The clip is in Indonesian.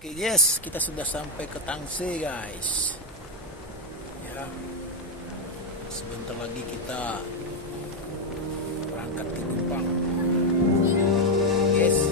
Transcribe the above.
Oke, yes, kita sudah sampai ke Tangsel, guys. Ya, sebentar lagi kita berangkat ke Jepang. Yes.